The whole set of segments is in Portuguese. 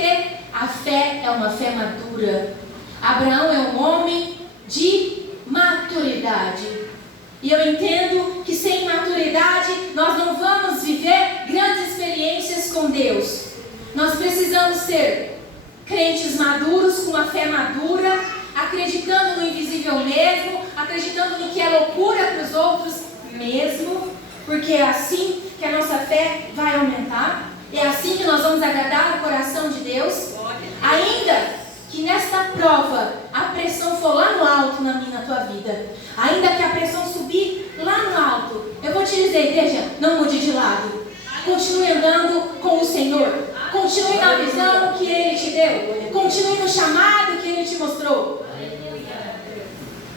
quê? A fé é uma fé madura. Abraão é um homem de maturidade. E eu entendo que sem maturidade nós não vamos viver grandes experiências com Deus. Nós precisamos ser crentes maduros, com uma fé madura, acreditando no invisível mesmo, acreditando no que é loucura para os outros mesmo, porque é assim que a nossa fé vai aumentar, é assim que nós vamos agradar o coração de Deus. Ainda que nesta prova a pressão for lá no alto na minha e na tua vida, ainda que a pressão subir lá no alto, eu vou te dizer, igreja, não mude de lado, continue andando com o Senhor, continue na visão que Ele te deu, continue no chamado que Ele te mostrou.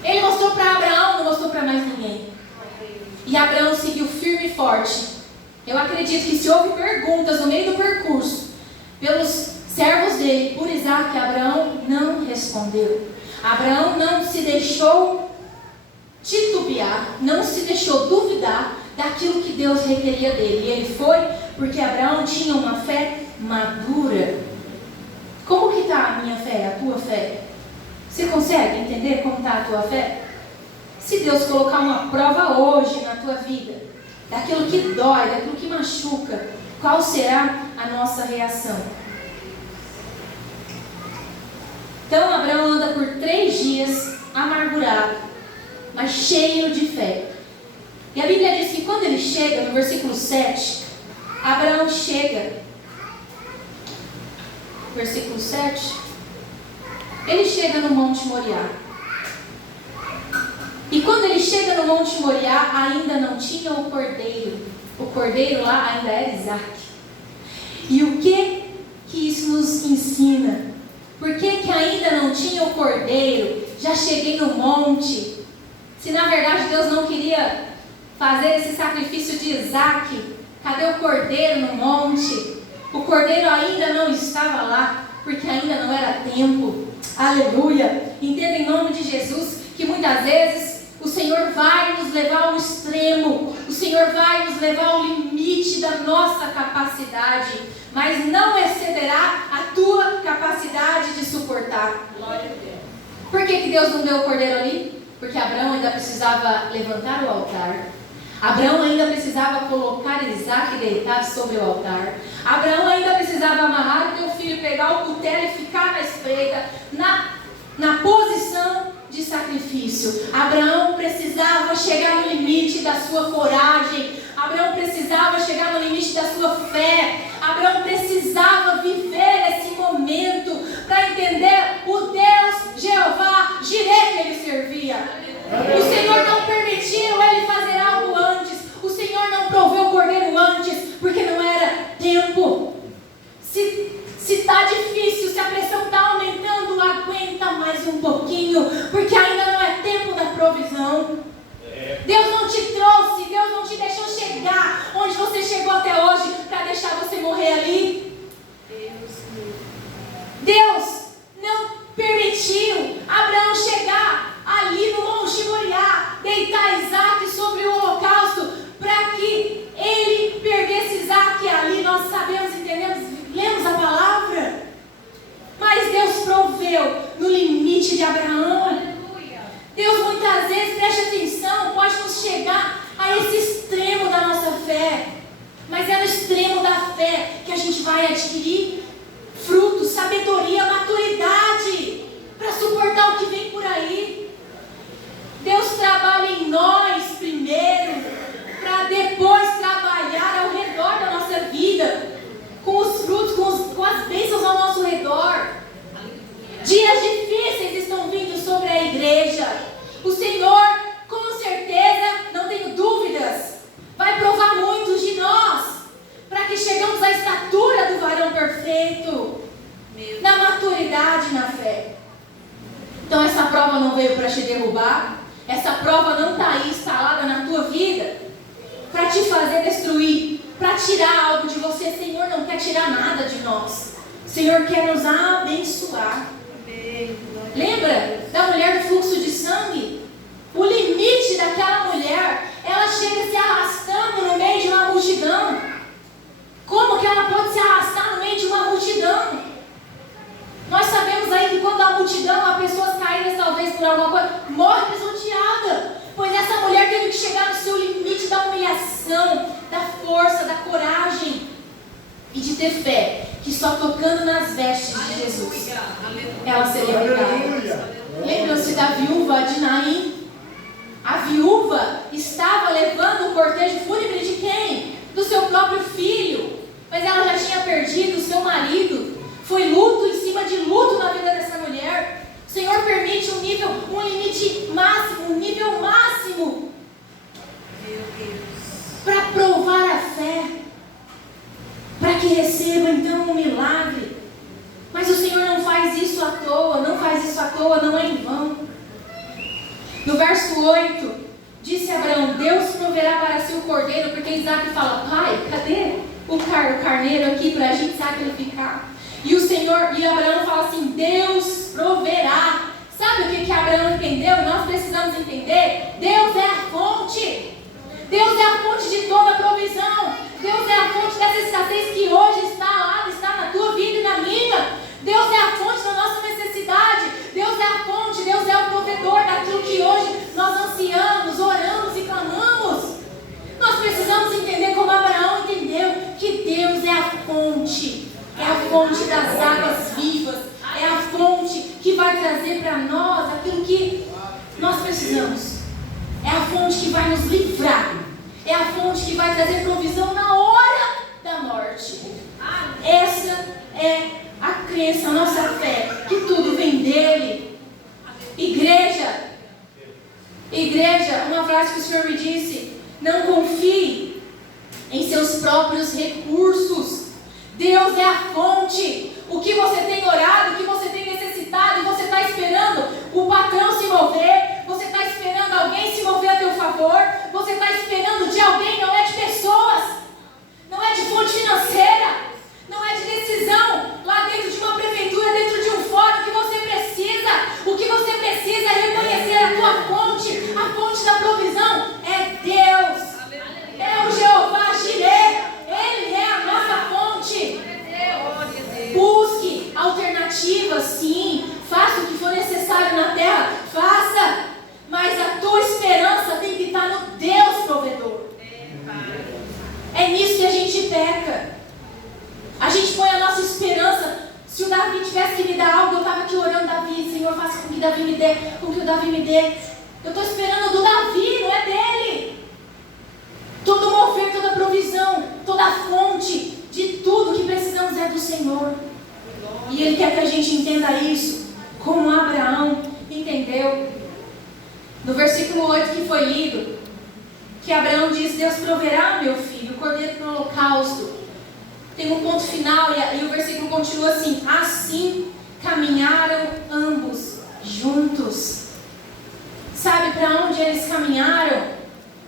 Ele mostrou para Abraão, não mostrou para mais ninguém. E Abraão seguiu firme e forte. Eu acredito que se houve perguntas no meio do percurso pelos servos dele, por Isaac, Abraão não respondeu. Abraão não se deixou titubear, não se deixou duvidar daquilo que Deus requeria dele. E ele foi porque Abraão tinha uma fé madura. Como que está a minha fé, a tua fé? Você consegue entender como está a tua fé? Se Deus colocar uma prova hoje na tua vida, daquilo que dói, daquilo que machuca, qual será a nossa reação? Então Abraão anda por 3 dias amargurado, mas cheio de fé. E a Bíblia diz que quando ele chega, no versículo 7, Abraão chega, versículo 7, ele chega no Monte Moriá. E quando ele chega no Monte Moriá, ainda não tinha o cordeiro. O cordeiro lá ainda era Isaac. E o que isso nos ensina? Por que ainda não tinha o cordeiro? Já cheguei no monte. Se na verdade Deus não queria fazer esse sacrifício de Isaac, cadê o cordeiro no monte? O cordeiro ainda não estava lá, porque ainda não era tempo. Aleluia! Entenda em nome de Jesus que muitas vezes o Senhor vai nos levar ao extremo, o Senhor vai nos levar ao limite da nossa capacidade, mas não excederá a tua capacidade de suportar. Glória a Deus. Por que Deus não deu o cordeiro ali? Porque Abraão ainda precisava levantar o altar. Abraão ainda precisava colocar Isaac deitado sobre o altar. Abraão ainda precisava amarrar o teu filho, pegar o cutelo e ficar na espreita, na posição de sacrifício. Abraão precisava chegar no limite da sua coragem. Abraão precisava chegar no limite da sua fé. Abraão precisava viver esse momento para entender o Deus Jeová Jireh que ele servia. O Senhor não permitiu ele fazer algo antes. O Senhor não proveu o cordeiro antes, porque não era tempo. Se está difícil, se a pressão está aumentando, aguenta mais um pouquinho, porque ainda não é tempo da provisão. Deus não te trouxe, Deus não te deixou chegar onde você chegou até hoje para deixar você morrer ali. Deus não permitiu Abraão chegar ali no Monte Moriá, deitar Isaac sobre o holocausto, para que ele perdesse Isaac ali. Nós sabemos, entendemos, lemos a palavra, mas Deus proveu no limite de Abraão. Aleluia. Deus muitas vezes, preste atenção, pode nos chegar a esse extremo da nossa fé, mas é no extremo da fé que a gente vai adquirir frutos, sabedoria, maturidade para suportar o que vem por aí. Deus trabalha em nós primeiro, para depois trabalhar ao redor da nossa vida, com os frutos, com as bênçãos ao nosso redor. Dias difíceis estão vindo sobre a igreja. O Senhor, com certeza, não tenho dúvidas, vai provar muitos de nós, para que chegamos à estatura do varão perfeito, na maturidade, na fé. Então essa prova não veio para te derrubar, essa prova não está aí instalada na tua vida para te fazer destruir, para tirar algo de você. O Senhor não quer tirar nada de nós. O Senhor quer nos abençoar. Lembra da mulher do fluxo de sangue? O limite daquela mulher, ela chega se arrastando no meio de uma multidão. Como que ela pode se arrastar no meio de uma multidão? água, morre pisoteada. Pois essa mulher teve que chegar no seu limite da humilhação, da força, da coragem e de ter fé, que só tocando nas vestes de Jesus ela seria curada. Lembram-se da viúva de Naim? A viúva estava levando o cortejo fúnebre de quem? Do seu próprio filho. Mas ela já tinha perdido o seu marido. Foi luto em cima de luto na vida dessa mulher. O Senhor permite um limite máximo, um nível máximo, para provar a fé, para que receba então um milagre. Mas o Senhor não faz isso à toa, não é em vão. No verso 8, disse Abraão: Deus proverá para si o cordeiro, porque Isaac fala: pai, cadê o carneiro aqui para a gente sacrificar? E Abraão fala assim: Deus proverá. Sabe o que Abraão entendeu? Nós precisamos entender: Deus é a fonte. Deus é a fonte de toda provisão. Deus é a fonte dessa escassez que hoje está na tua vida e na minha. Deus é a fonte da nossa necessidade. Deus é a fonte, Deus é o provedor daquilo que hoje nós ansiamos, oramos e clamamos. Nós precisamos entender como Abraão entendeu, que Deus é a fonte. É a fonte das águas vivas. É a fonte que vai trazer para nós aquilo que nós precisamos. É a fonte que vai nos livrar. É a fonte que vai trazer provisão na hora da morte. Essa é a crença, a nossa fé, que tudo vem dele. Igreja, uma frase que o Senhor me disse: não confie em seus próprios recursos. Deus é a fonte. O que você tem orado, o que você tem necessitado, e você está esperando o patrão se mover, você está esperando alguém se mover a teu favor, você está esperando de alguém, não é de pessoas, não é de fonte financeira, não é de decisão lá dentro de uma prefeitura, dentro de um fórum. O que você precisa é reconhecer a tua fonte. A fonte da provisão é Deus. É o Jeová Jireh. Ele é a nossa fonte. Busque alternativas, sim. Faça o que for necessário na terra, faça. Mas a tua esperança tem que estar no Deus provedor. É nisso que a gente peca. A gente põe a nossa esperança. Se o Davi tivesse que me dar algo, eu estava aqui orando: Davi, Senhor, faça com que Davi me dê, com que o Davi me dê. Eu estou esperando do Davi, não é dele. Todo mover, toda provisão, toda fonte de tudo que precisamos é do Senhor. E Ele quer que a gente entenda isso, como Abraão entendeu. No versículo 8 que foi lido, que Abraão diz: Deus proverá, meu filho, o cordeiro para o holocausto. Tem um ponto final e o versículo continua assim: assim caminharam ambos juntos. Sabe para onde eles caminharam?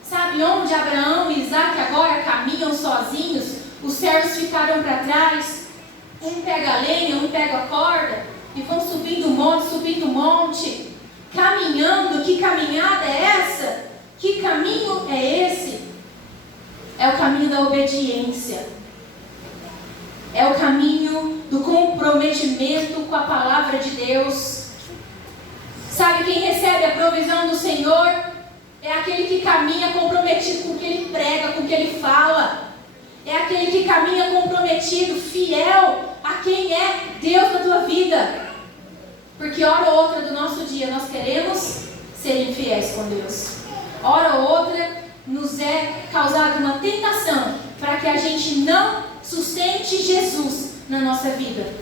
Sabe onde Abraão e Isaac agora caminham sozinhos? Os servos ficaram para trás. Um pega a lenha, um pega a corda e vão subindo o monte, caminhando. Que caminhada é essa? Que caminho é esse? É o caminho da obediência. É o caminho do comprometimento com a palavra de Deus. Sabe quem recebe a provisão do Senhor? É aquele que caminha comprometido com o que Ele prega, com o que Ele fala. É aquele que caminha comprometido, fiel a quem é Deus na tua vida. Porque hora ou outra do nosso dia nós queremos ser infiéis com Deus. Hora ou outra nos é causada uma tentação para que a gente não sustente Jesus na nossa vida.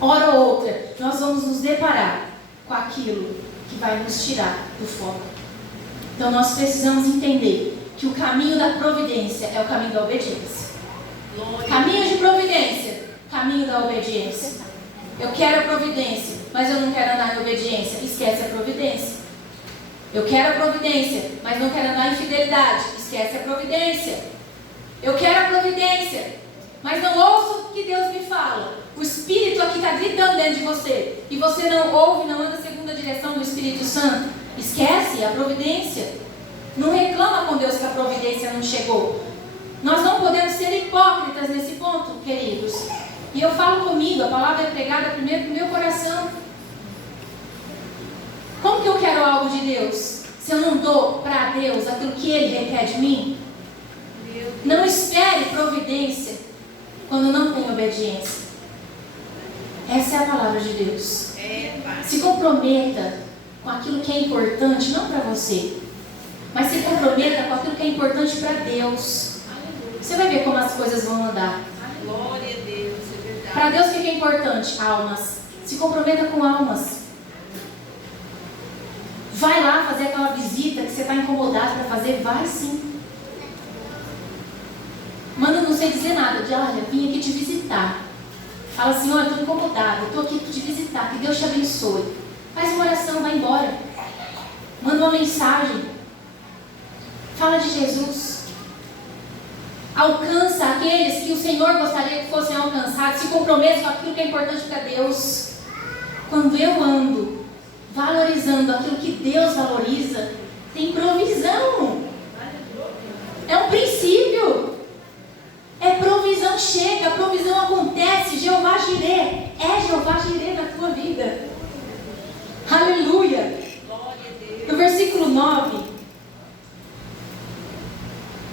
Hora ou outra, nós vamos nos deparar com aquilo que vai nos tirar do foco. Então nós precisamos entender que o caminho da providência é o caminho da obediência. Caminho de providência, caminho da obediência. Eu quero a providência, mas eu não quero andar em obediência. Esquece a providência. Eu quero a providência, mas não quero andar em fidelidade. Esquece a providência. Eu quero a providência, mas não ouço o que Deus me fala. O Espírito aqui está gritando dentro de você, e você não ouve, não anda segundo a direção do Espírito Santo. Esquece a providência. Não reclama com Deus que a providência não chegou. Nós não podemos ser hipócritas nesse ponto, queridos. E eu falo comigo, a palavra é pregada primeiro no meu coração. Como que eu quero algo de Deus se eu não dou para Deus aquilo que Ele requer de mim? Não espere providência quando não tem obediência. Essa é a palavra de Deus. Se comprometa com aquilo que é importante, não para você, mas se comprometa com aquilo que é importante para Deus. Você vai ver como as coisas vão andar. Glória a Deus, é verdade. Para Deus, o que é importante? Almas. Se comprometa com almas. Vai lá fazer aquela visita que você está incomodado para fazer. Vai sim. Manda não sei dizer nada. De, olha, vim aqui te visitar. Fala assim, olha, estou incomodado. Estou aqui para te visitar. Que Deus te abençoe. Faz uma oração, vai embora. Manda uma mensagem. Fala de Jesus. Alcança aqueles que o Senhor gostaria que fossem alcançados. Se comprometa com aquilo que é importante para Deus. Quando eu ando valorizando aquilo que Deus valoriza, tem provisão. É um princípio. É provisão, chega, a provisão acontece. Jeová Jireh. É Jeová Jireh na tua vida. Aleluia. No versículo 9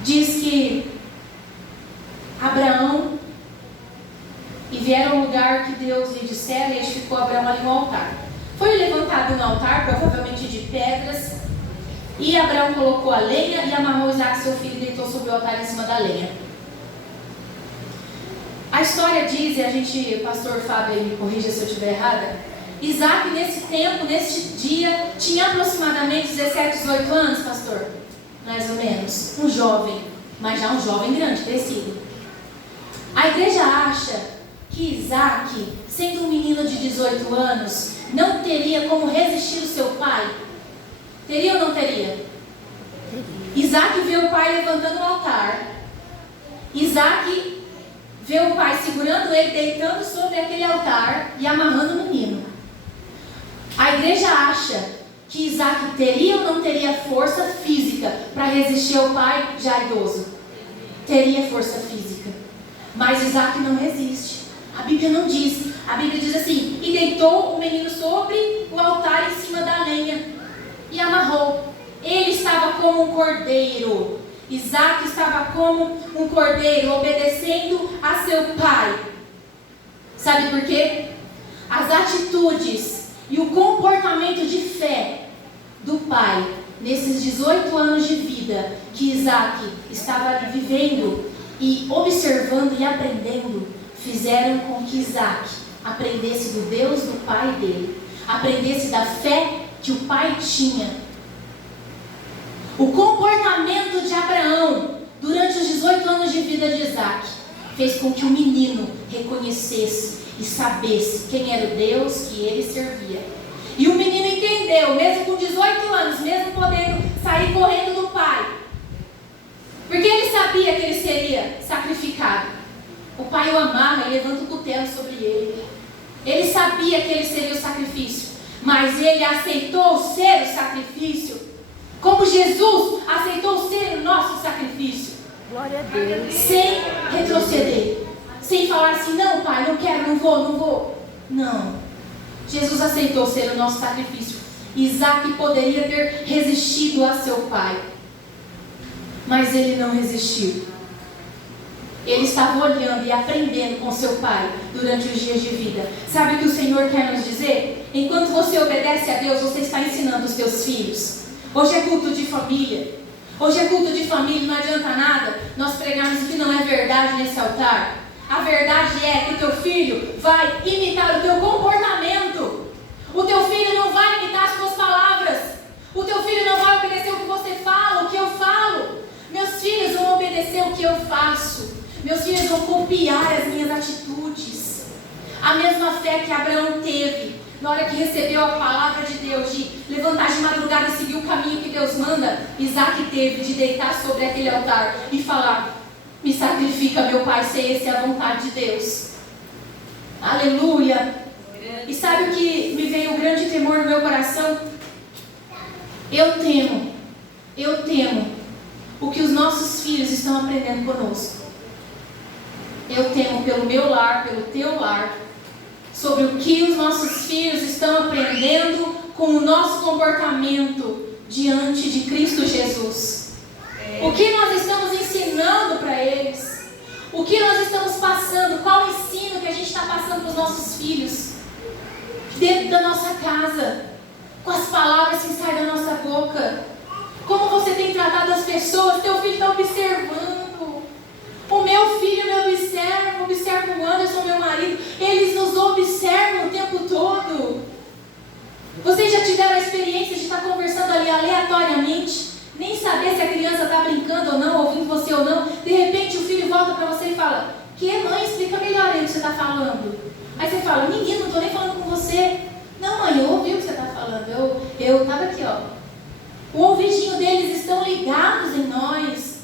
diz que Abraão, e vieram ao lugar que Deus lhe dissera, e edificou Abraão ali um altar. Foi levantado um altar, provavelmente de pedras, e Abraão colocou a lenha e amarrou Isaque seu filho e deitou sobre o altar em cima da lenha. A história diz, e a gente, pastor Fábio me corrija se eu estiver errada, Isaque nesse tempo, neste dia, tinha aproximadamente 17, 18 anos, pastor, mais ou menos, um jovem, mas já um jovem grande, crescido. A igreja acha que Isaque, sendo um menino de 18 anos, não teria como resistir o seu pai? Teria ou não teria? Isaque vê o pai levantando o altar. Isaque vê o pai segurando ele, deitando sobre aquele altar e amarrando o menino. A igreja acha que Isaque teria ou não teria força física para resistir ao pai já idoso? Teria força física. Mas Isaque não resiste. A Bíblia não diz. A Bíblia diz assim: e deitou o menino sobre o altar em cima da lenha e amarrou. Ele estava como um cordeiro. Isaque estava como um cordeiro, obedecendo a seu pai. Sabe por quê? As atitudes e o comportamento de fé do pai, nesses 18 anos de vida que Isaque estava ali vivendo e observando e aprendendo, fizeram com que Isaque aprendesse do Deus do pai dele, aprendesse da fé que o pai tinha. O comportamento de Abraão durante os 18 anos de vida de Isaque fez com que o menino reconhecesse e sabesse quem era o Deus que ele servia. E o menino entendeu, mesmo com 18 anos, mesmo podendo sair correndo do pai, porque ele sabia que ele seria sacrificado. O pai o amarra e levanta o cutelo sobre ele. Ele sabia que ele seria o sacrifício, mas ele aceitou ser o sacrifício, como Jesus aceitou ser o nosso sacrifício. Glória a Deus. Sem retroceder, sem falar assim, não pai, não quero, não vou. Não, Jesus aceitou ser o nosso sacrifício. Isaque poderia ter resistido a seu pai, mas ele não resistiu. Ele estava olhando e aprendendo com seu pai durante os dias de vida. Sabe o que o Senhor quer nos dizer? Enquanto você obedece a Deus, você está ensinando os teus filhos. Hoje é culto de família. Hoje é culto de família, não adianta nada nós pregarmos o que não é verdade nesse altar. A verdade é que o teu filho vai imitar o teu comportamento. O teu filho não vai imitar as tuas palavras. O teu filho não vai obedecer o que você fala, o que eu falo. Meus filhos vão obedecer o que eu faço. Meus filhos vão copiar as minhas atitudes. A mesma fé que Abraão teve na hora que recebeu a palavra de Deus, de levantar de madrugada e seguir o caminho que Deus manda, Isaque teve de deitar sobre aquele altar e falar: me sacrifica, meu pai, se essa é a vontade de Deus. Aleluia. E sabe o que me veio um grande temor no meu coração? Eu temo o que os nossos filhos estão aprendendo conosco. Eu temo pelo meu lar, pelo teu lar, sobre o que os nossos filhos estão aprendendo com o nosso comportamento diante de Cristo Jesus. O que nós estamos ensinando para eles? O que nós estamos passando? Qual o ensino que a gente está passando para os nossos filhos? Dentro da nossa casa, com as palavras que saem da nossa boca. Como você tem tratado as pessoas? Teu filho está observando. O meu filho me observa o Anderson, meu marido. Eles nos observam o tempo todo. Vocês já tiveram a experiência de estar conversando ali aleatoriamente, nem saber se a criança está brincando ou não, ouvindo você ou não. De repente o filho volta para você e fala: que mãe, explica melhor aí o que você está falando. Aí você fala: menino, não estou nem falando com você. Não, mãe, eu ouvi o que você está falando. Eu estava aqui, ó. O ouvidinho deles estão ligados em nós.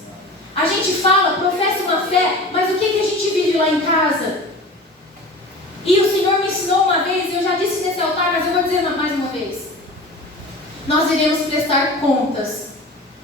A gente fala, professa uma fé, mas o que a gente vive lá em casa? E o Senhor me ensinou uma vez, eu já disse nesse altar, mas eu vou dizer mais uma vez. Nós iremos prestar contas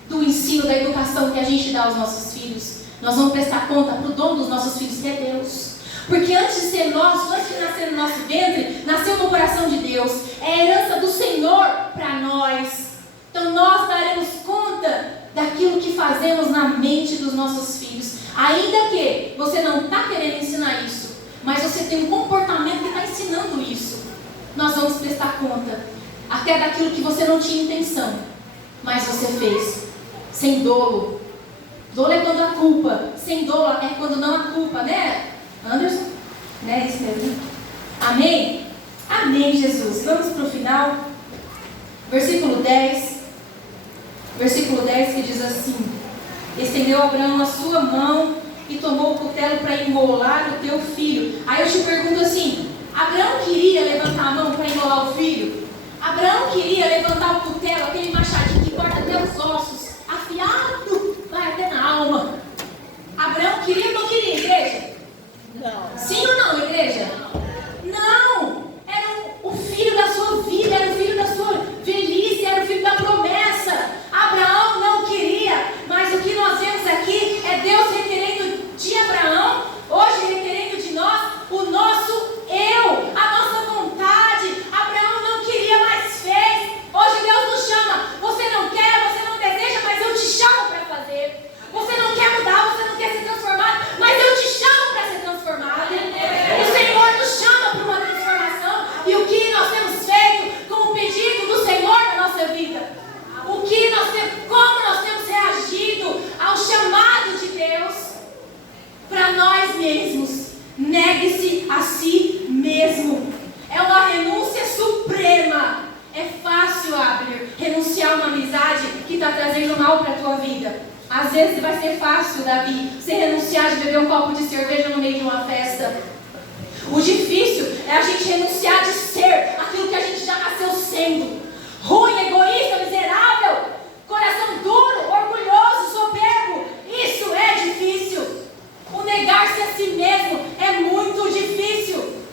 do ensino, da educação que a gente dá aos nossos filhos. Nós vamos prestar conta para o dono dos nossos filhos, que é Deus. Porque antes de ser nosso, antes de nascer no nosso ventre, nasceu no coração de Deus. É a herança do Senhor para nós. Então nós daremos conta daquilo que fazemos na mente dos nossos filhos. Ainda que você não está querendo ensinar isso, mas você tem um comportamento que está ensinando isso. Nós vamos prestar conta até daquilo que você não tinha intenção, mas você fez sem dolo. Dolo é quando há culpa, sem dolo é quando não há culpa, né, Anderson? Né, isso mesmo? Amém? Amém, Jesus. Vamos para o final. Versículo 10. Versículo 10 que diz assim: estendeu Abraão a sua mão e tomou o cutelo para imolar o teu filho. Aí eu te pergunto assim: Abraão queria levantar a mão para imolar o filho? Abraão queria levantar o cutelo, aquele machadinho que corta até os ossos, afiado, vai até na alma. Abraão queria ou não queria, igreja? Não. Sim ou não, igreja? Não! Era o filho da sua vida, era o filho da sua velhice, era o filho da promessa. Abraão não queria, mas o que nós vemos aqui é Deus requerendo de Abraão, hoje requerendo de nós, o nosso eu, a nossa vontade. Abraão não queria, mas fez. Hoje Deus nos chama. Você não quer, você não deseja, mas eu te chamo para fazer. Você não quer mudar, você não quer ser transformado, mas eu te chamo para ser transformado. O Senhor nos chama para uma transformação. E o que nós temos feito com o pedido do Senhor na nossa vida? O que nós temos, como nós temos reagido ao chamado de Deus para nós mesmos? Negue-se a si mesmo. É uma renúncia suprema. É fácil, Abner, renunciar a uma amizade que está trazendo mal para a tua vida. Às vezes vai ser fácil, Davi, você renunciar de beber um copo de cerveja no meio de uma festa. O difícil é a gente renunciar de ser aquilo que a gente já nasceu sendo. Ruim, egoísta, miserável, coração duro, orgulhoso, soberbo. Isso é difícil. O negar-se a si mesmo é muito difícil.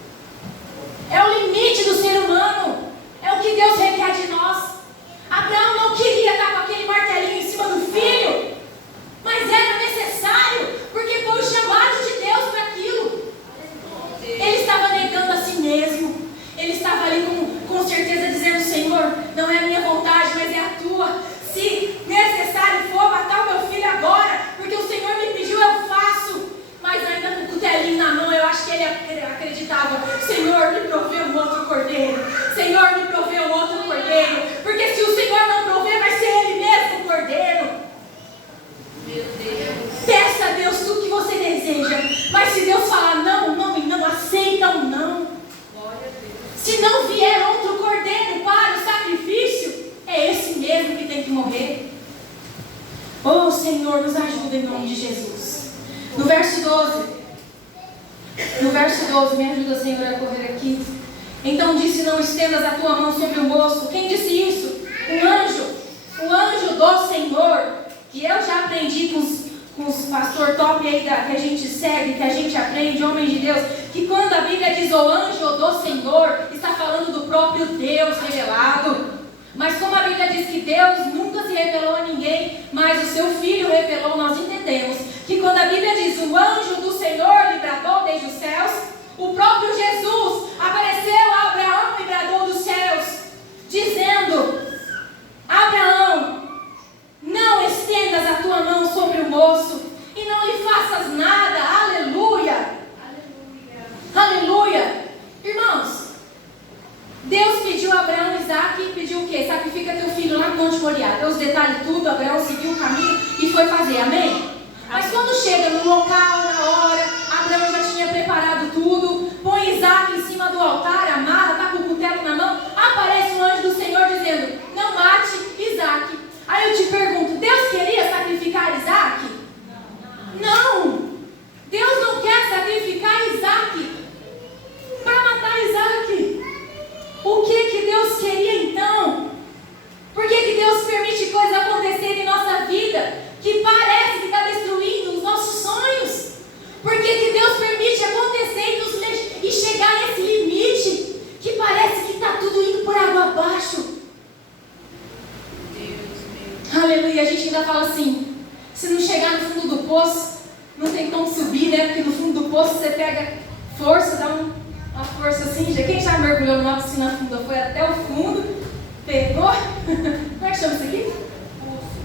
É o limite do ser humano. É o que Deus requer de nós. Abraão não queria estar com aquele martelinho em cima do filho, mas era necessário, porque foi o chamado de Deus para aquilo. Ele estava negando a si mesmo. Ele estava ali com certeza dizendo: Senhor, não é a minha vontade, mas é a tua. Se necessário for matar o meu filho agora, porque o Senhor me pediu, eu faço. Mas ainda com o cutelinho na mão, eu acho que ele acreditava: Senhor, me provê um outro cordeiro. Senhor, me provê um outro cordeiro. Porque se o Senhor não prover, vai ser Ele mesmo o cordeiro. Meu Deus. Peça a Deus tudo que você deseja. Mas se Deus falar não, não e não, aceita o não. Glória a Deus. Se não vier outro cordeiro para o sacrifício, é esse mesmo que tem que morrer. Oh, Senhor, nos ajuda em nome de Jesus. No verso 12, me ajuda, Senhor, a correr aqui. Então disse: não estendas a tua mão sobre o moço. Quem disse isso? O anjo do Senhor, que eu já aprendi com os pastor top aí que a gente segue, que a gente aprende, homens de Deus, que quando a Bíblia diz o anjo do Senhor, está falando do próprio Deus revelado. Mas como a Bíblia diz que Deus nunca se revelou a ninguém, mas o seu Filho revelou, nós entendemos que quando a Bíblia diz o anjo do Senhor lhe bradou desde os céus, o próprio Jesus apareceu a Abraão e bradou dos céus, dizendo quê? Sacrifica teu filho lá no Monte Moriá. Deus detalhe tudo, Abraão seguiu o caminho e foi fazer, amém? Mas quando chega no local, na hora, Abraão já tinha preparado tudo, põe Isaac em cima do altar, amarra, está com o cutelo na mão, aparece um anjo do Senhor dizendo, não mate Isaac. Aí eu te pergunto, Deus queria sacrificar Isaac? Não! Deus não quer sacrificar Isaac para matar Isaac. O que Deus queria então? Por que Deus permite coisas acontecerem em nossa vida que parece que está destruindo os nossos sonhos? Por que Deus permite acontecer e chegar nesse limite que parece que está tudo indo por água abaixo? Aleluia, a gente ainda fala assim, se não chegar no fundo do poço, não tem como subir, né? Porque no fundo do poço você pega força, dá uma força assim. Quem já mergulhou numa piscina funda foi até o fundo, pegou, como é que chama isso aqui?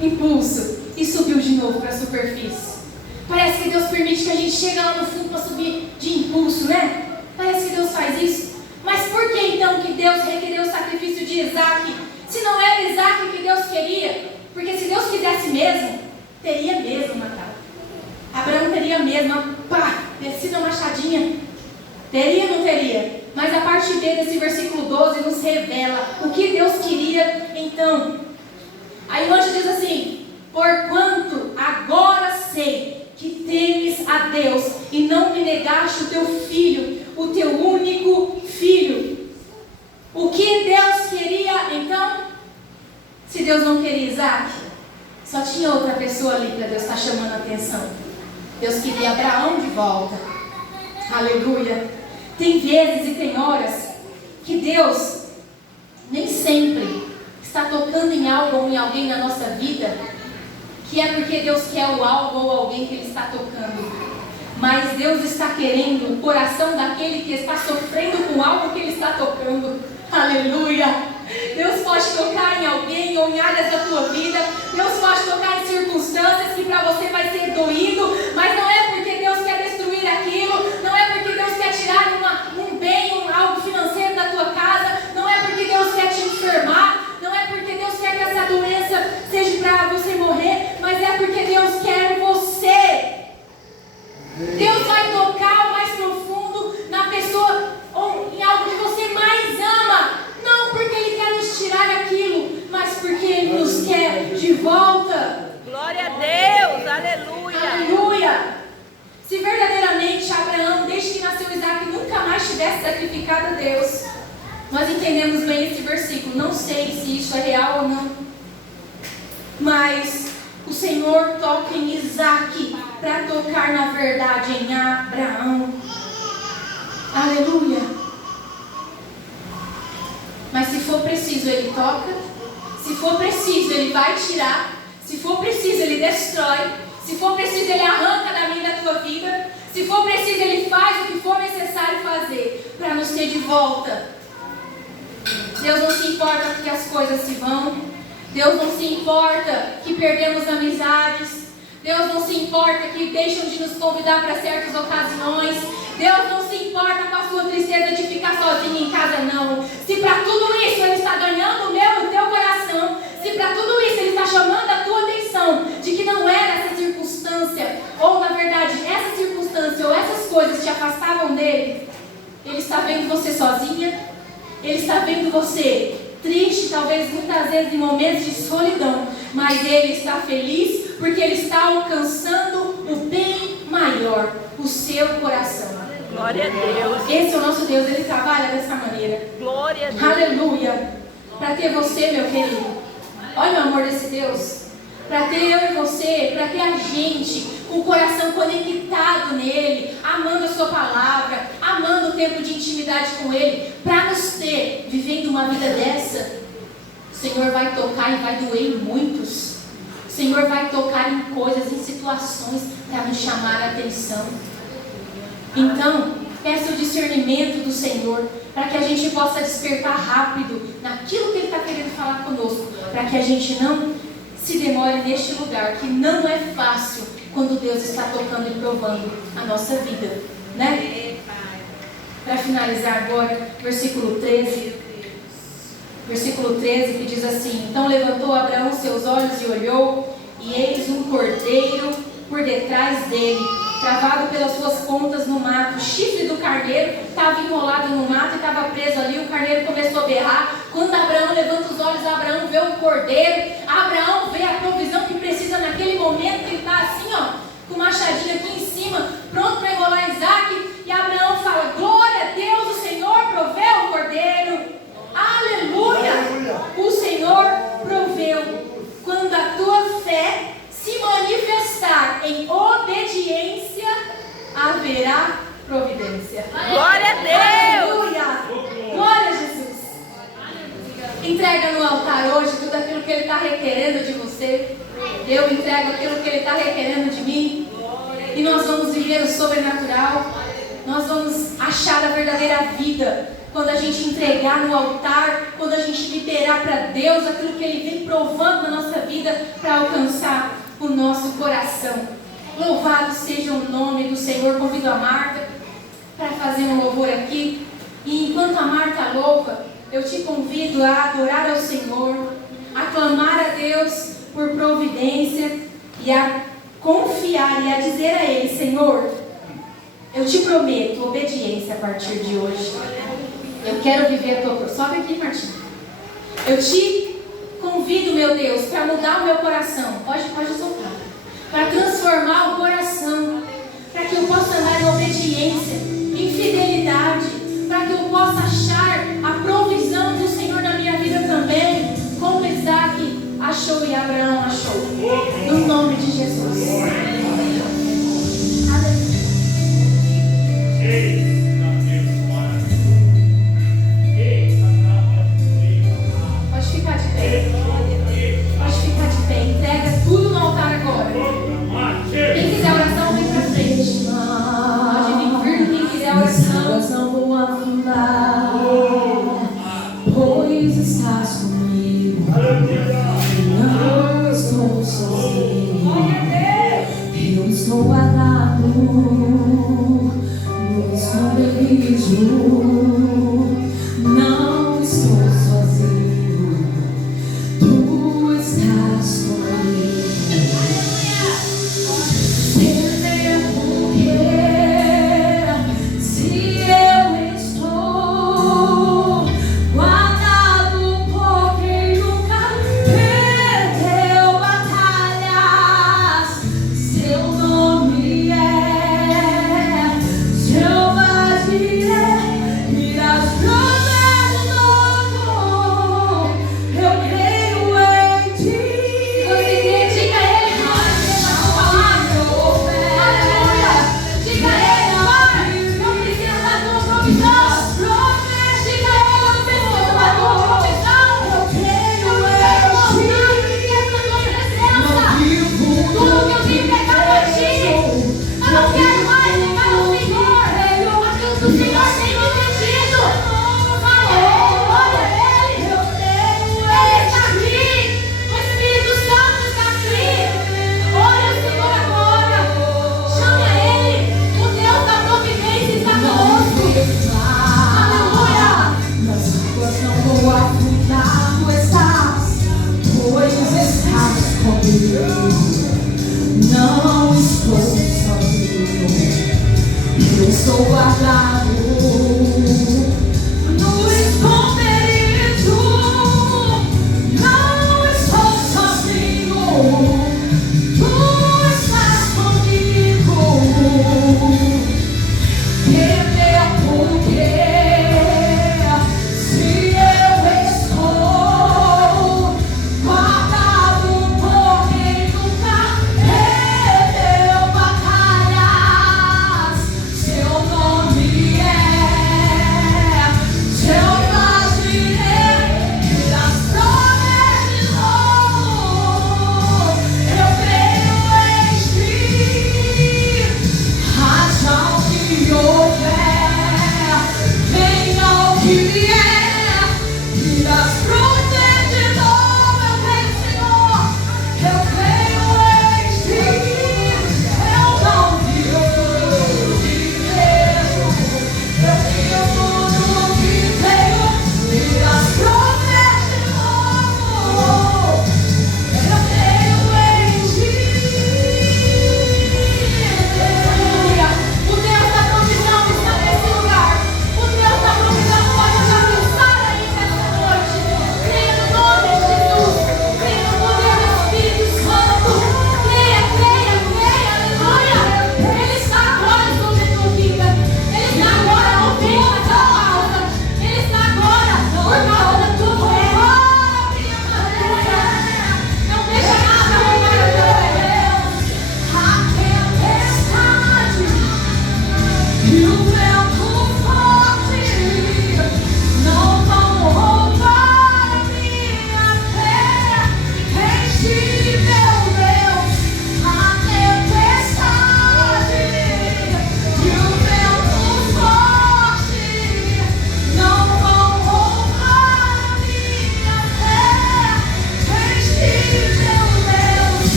Impulso. E subiu de novo para a superfície. Parece que Deus permite que a gente chegue lá no fundo para subir de impulso, né? Parece que Deus faz isso. Mas por que então que Deus requereu o sacrifício de Isaac? Se não era Isaac que Deus queria? Porque se Deus quisesse mesmo, teria mesmo matado. Abraão teria mesmo, descido a machadinha. Teria ou não teria? Mas a parte B desse versículo 12 nos revela o que Deus queria então. Aí o anjo diz assim, porquanto agora sei que temes a Deus e não me negaste o teu filho, o teu único filho. O que Deus queria então? Se Deus não queria Isaac, só tinha outra pessoa ali para Deus estar chamando a atenção. Deus queria Abraão de volta. Aleluia. Tem vezes e tem horas que Deus nem sempre está tocando em algo ou em alguém na nossa vida, que é porque Deus quer o algo ou alguém que Ele está tocando. Mas Deus está querendo o coração daquele que está sofrendo com algo que Ele está tocando. Aleluia. Deus pode tocar em alguém ou em áreas da tua vida. Deus pode tocar em circunstâncias que para você vai ser doído, mas não é porque Deus quer destruir aquilo, não é porque Deus quer tirar um bem, algo financeiro da tua casa, não é porque Deus quer te enfermar, não é porque Deus quer que essa doença seja para você morrer, mas é porque Deus quer você. Deus vai tocar o mais profundo na pessoa ou em algo que você mais ama. Não porque Ele quer nos tirar aquilo, mas porque Ele nos quer de volta. Glória a Deus, aleluia. Aleluia. Se verdadeiramente Abraão, desde que nasceu Isaac, nunca mais tivesse sacrificado a Deus, nós entendemos bem esse versículo. Não sei se isso é real ou não, mas o Senhor toca em Isaac para tocar na verdade em Abraão. Aleluia. Mas se for preciso, Ele toca. Se for preciso, Ele vai tirar. Se for preciso, Ele destrói. Se for preciso, Ele arranca da minha e da tua vida. Se for preciso, Ele faz o que for necessário fazer para nos ter de volta. Deus não se importa que as coisas se vão. Deus não se importa que perdemos amizades. Deus não se importa que deixam de nos convidar para certas ocasiões. Deus não se importa com a sua tristeza de ficar sozinho em casa, não. Se para tudo isso Ele está ganhando o meu e o teu coração, se para tudo isso Ele está chamando a tua atenção de que não era essa circunstância, ou na verdade essa circunstância ou essas coisas te afastavam dEle, Ele está vendo você sozinha, Ele está vendo você triste, talvez muitas vezes em momentos de solidão, mas Ele está feliz porque Ele está alcançando o bem maior, o seu coração. Glória a Deus. Esse é o nosso Deus, Ele trabalha dessa maneira. Glória a Deus. Aleluia. Para ter você, meu querido, olha o amor desse Deus. Para ter eu e você, para ter a gente com o coração conectado nele, amando a sua palavra, amando o tempo de intimidade com Ele, para nos ter vivendo uma vida dessa, o Senhor vai tocar e vai doer em muitos. O Senhor vai tocar em coisas, em situações para nos chamar a atenção. Então, peça o discernimento do Senhor para que a gente possa despertar rápido naquilo que Ele está querendo falar conosco, para que a gente não se demore neste lugar, que não é fácil quando Deus está tocando e provando a nossa vida, né? Para finalizar agora, versículo 13. versículo 13, que diz assim: então levantou Abraão seus olhos e olhou, e eis um cordeiro por detrás dele, travado pelas suas pontas no mato. O chifre do carneiro estava enrolado no mato e estava preso ali. O carneiro começou a berrar. Quando Abraão levanta os olhos, Abraão vê o cordeiro. Abraão vê a provisão que precisa naquele momento. Ele está assim, ó, com o machadinho aqui em cima, pronto para enrolar Isaac. E Abraão fala: glória a Deus, o Senhor proveu o cordeiro. Aleluia! O Senhor proveu. Quando a tua fé se manifestar em obediência, haverá providência. Glória a Deus! Aleluia! Glória a Jesus! Entrega no altar hoje tudo aquilo que Ele está requerendo de você. Eu entrego aquilo que Ele está requerendo de mim. E nós vamos viver o sobrenatural. Nós vamos achar a verdadeira vida quando a gente entregar no altar, quando a gente liberar para Deus aquilo que Ele vem provando na nossa vida para alcançar o nosso coração. Louvado seja o nome do Senhor. Convido a Marta para fazer um louvor aqui. E enquanto a Marta louva, eu te convido a adorar ao Senhor, a clamar a Deus por providência e a confiar e a dizer a Ele: Senhor, eu te prometo obediência a partir de hoje. Eu quero viver a tua... Sobe aqui, Martinho. Eu te convido, meu Deus, para mudar o meu coração. Pode soltar. Para transformar o coração. Para que eu possa andar em obediência, em fidelidade. Para que eu possa achar a provisão do Senhor na minha vida também. Como Isaac achou e Abraão achou. No nome de Jesus. Pode ficar de pé. Pode ficar de pé. Entrega tudo no altar agora. Quem quiser oração, vem pra frente. Pode vir.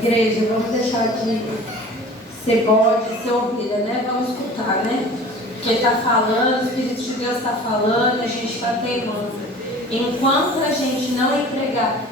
Igreja, vamos deixar de ser bode, ser ovelha, né? Vamos escutar, né? Porque está falando, o Espírito de Deus está falando, a gente está teimando. Enquanto a gente não entregar